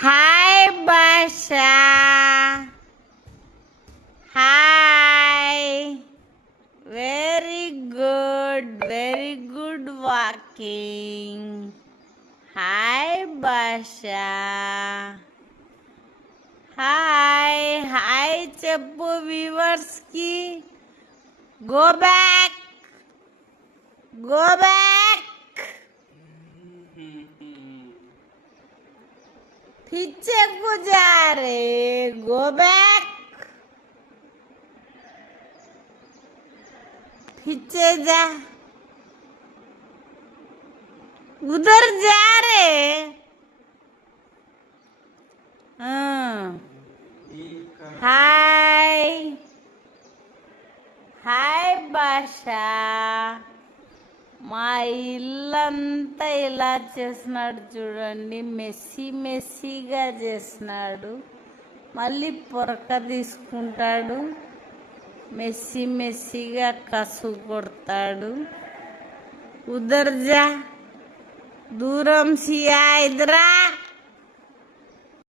Hi భాషా, hi. Very good walking. Hi భాషా, hi hi చెప్పు వ్యూవర్స్ కి. Go back. पीछे को जा रहे, गो बैक. पीछे जा, उधर जा रहे. हाय हाय భాషా. మా ఇల్లంతా ఇలా చేస్తున్నాడు చూడండి, మెస్సీగా చేస్తున్నాడు. మళ్ళీ పొరక తీసుకుంటాడు, మెస్సీగా కసు కొడతాడు. ఉదర్ జా, దూరం సియా ఇదరా.